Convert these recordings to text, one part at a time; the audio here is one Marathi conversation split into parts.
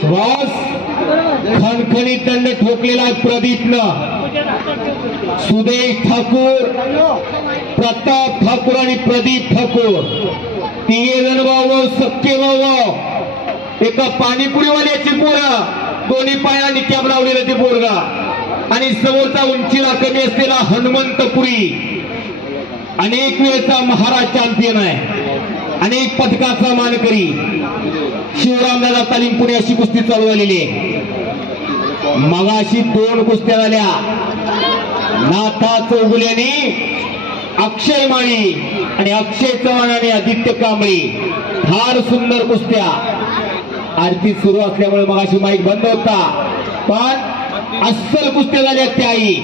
श्वास खणखणी दंड ठोकलेला प्रदीपनं. सुदेश ठाकूर प्रताप ठाकूर आणि प्रदीप ठाकूर. तिघे जण भाऊ सख्खे भाऊ एका पाणीपुरीवाल्याची पोरा दोन्ही पायाने कॅब लावलेला ते पोरगा. आणि समोरचा उंचीला कमी असलेला हनुमंतपुरी. अनेक वेळचा महाराज चॅम्पियन आहे. अनेक पदकाचा मानकरी. शिवरामदादा तालीम पुणे अशी कुस्ती चालू झालेली आहे. मगाशी दोन कुस्त्या झाल्या. नाथा चौगुल्याने अक्षय माळी आणि अक्षय चव्हाण आणि आदित्य कांबळी. फार सुंदर कुस्त्या. आरती सुरू असल्यामुळे मगाशी माईक बंद होता. पण अस्सल कुस्त्या झाल्या त्याही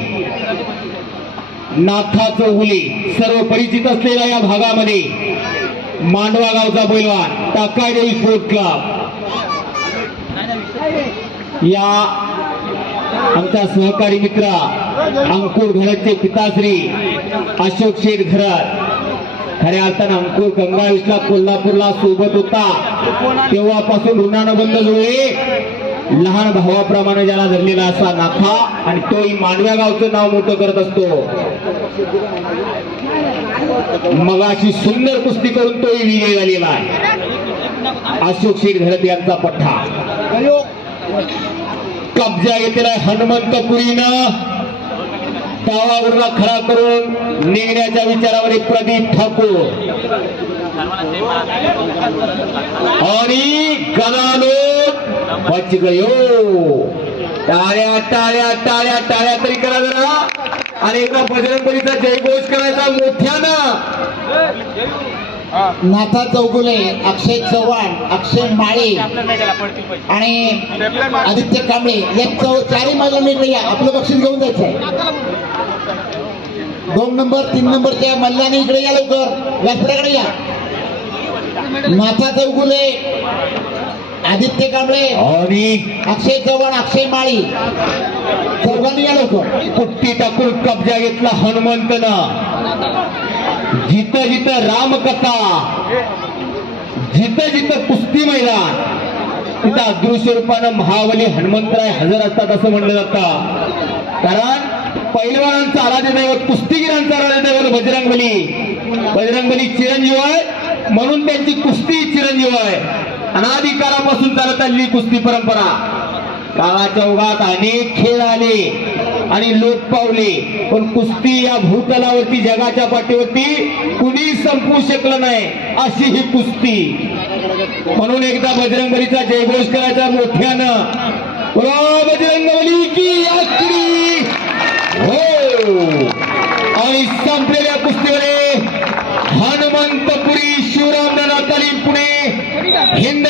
नाथा चौगुले सर्व परिचित असलेल्या या भागामध्ये. मांडवा गावचा पैलवान टाकादेवी स्पोर्ट क्लब. या आमचा सहकारी मित्र अंकुर घरतचे पिताश्री अशोक शेठ घरत. खऱ्या अर्थानं अंकुर गंगावीसला कोल्हापूरला सोबत होता. तेव्हापासून ऋणानं बंद जुळे लहान भावाप्रमाणे ज्याला धरलेला असा नाथा आणि तोही मांडव्या गावचं नाव मोठं करत असतो. मगाशी सुंदर कुस्ती करून तोही विजय झालेला आहे. अशोक शेठ यांचा पठ्ठा. कब्जा घेतलेला आहे हनुमंतपुरीनं डावावरला खडा करून निघण्याच्या विचारावर प्रदीप ठाकूर. आणि गणालोट बच गयो. टाळ्या टाळ्या टाळ्या टाळ्या तरी करा जरा. आणि एकदा बजरंगबलीचा जयघोष करायचा मोठ्यानं. नाथा चौगुले अक्षय चव्हाण अक्षय माळे आणि आदित्य कांबळे या चौ चारही महिलांनी या. आपलं बक्षीस घेऊन जायचं दोन नंबर तीन नंबरच्या मल्ल्याने इकडे या लवकर. व्यासपीठाकडे या. नाथा चौगुले. आदित्य कांबळे. आणि अक्षय चव्हाण अक्षय माळी. चौघांनी या लवकर कुट्टी टाकून कब्जा घेतला हनुमंतनं. जिथं जिथं रामकथा जिथं जिथं कुस्ती मैदान तिथं अदृश्य रूपानं महाबली हनुमंतराय हजर असतात असं म्हणलं जातं. कारण पैलवानांचा आराध्य दैवत कुस्तीगिरांचा आराध्य दैवत बजरंगबली. बजरंगबली चिरंजीव आहे म्हणून त्यांची कुस्ती चिरंजीव आहे. अनाधिकारापासून चालत आलेली कुस्ती परंपरा. काळाच्या ओघात अनेक खेळ आले आणि लोक पावले. पण कुस्ती या भूतलावरती जगाच्या पाठीवरती कुणी संपवू शकलं नाही अशी ही कुस्ती. म्हणून एकदा बजरंगबलीचा जयघोष करायचा मोठ्यानं. बजरंगबली की आखरी! हो! आणि संपलेल्या कुस्तीमध्ये हनुमंतपुरी शिव तालीम पुणे हिंद